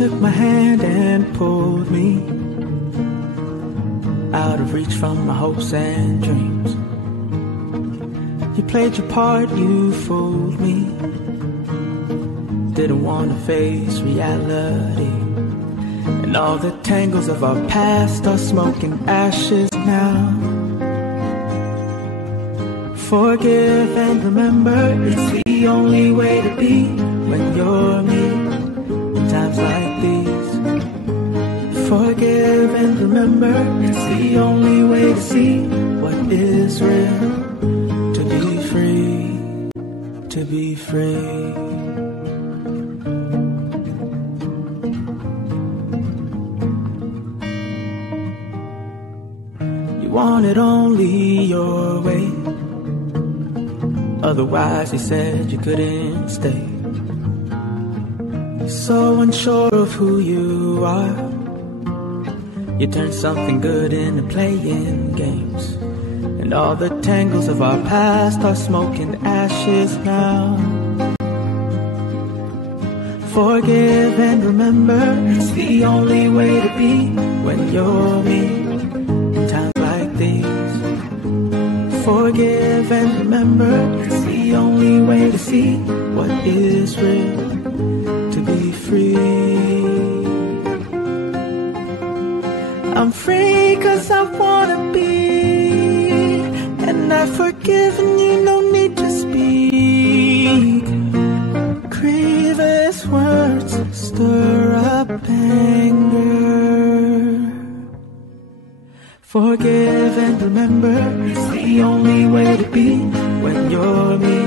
took my hand and pulled me out of reach from my hopes and dreams. You played your part, you fooled me. Didn't want to face reality. And all the tangles of our past are smoke and ashes now. Forgive and remember, it's the only way to be when you're me. In times like these, forgive and remember, it's the only way to see what is real. To be free, to be free. You wanted only your way, otherwise you said you couldn't stay. You're so unsure of who you are. You turned something good into playing games. And all the tangles of our past are smoke and ashes now. Forgive and remember, it's the only way to be when you're me. In times like these, forgive and remember, it's the only way to see what is real. To be free. I'm free 'cause I wanna be, and I've forgiven you, no need to speak. Grievous words stir up anger. Forgive and remember, it's the only way to be when you're me.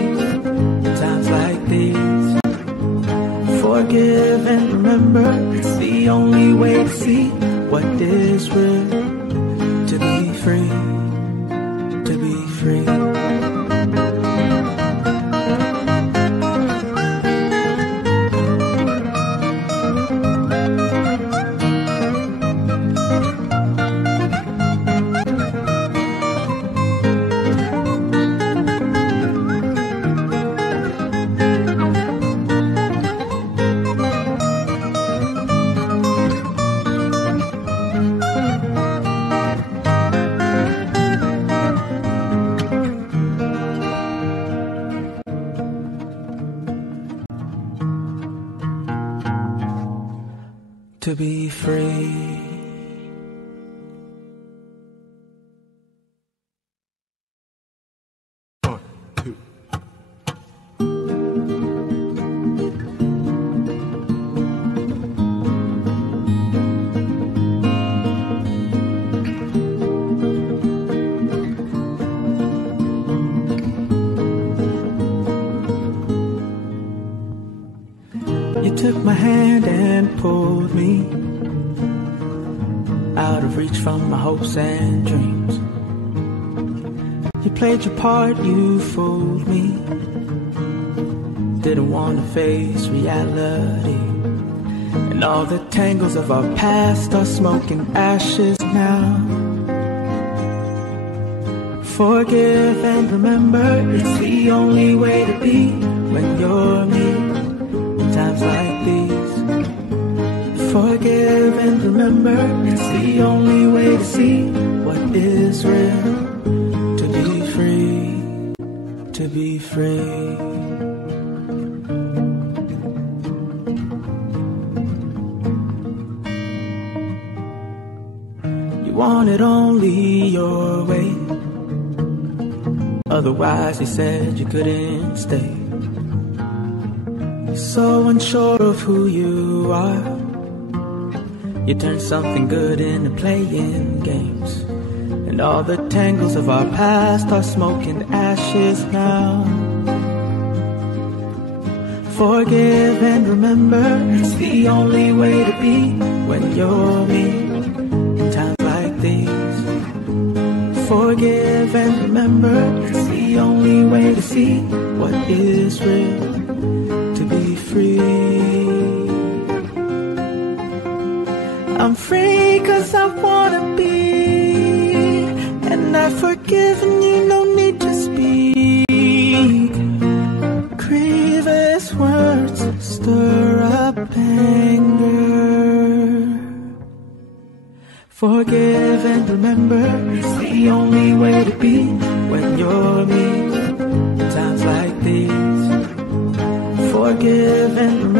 In times like these, forgive and remember, it's the only way to see what is real. To be free, to be free. To be free. You took my hand and pulled me out of reach from my hopes and dreams. You played your part, you fooled me. Didn't want to face reality. And all the tangles of our past are smoke and ashes now. Forgive and remember, it's the only way to be when you're me. In times like these, forgive and remember, it's the only way to see what is real. To be free, to be free. You wanted only your way, otherwise you said you couldn't stay. You're so unsure of who you are. You turned something good into playing games. And all the tangles of our past are smoke and ashes now. Forgive and remember, it's the only way to be when you're me. In times like these, forgive and remember, it's the only way to see what is real. To be free. I'm free 'cause I wanna be, and I've forgiven you, no need to speak. Grievous words stir up anger. Forgive and remember, it's the only way to be when you're me. In times like these, forgive and remember.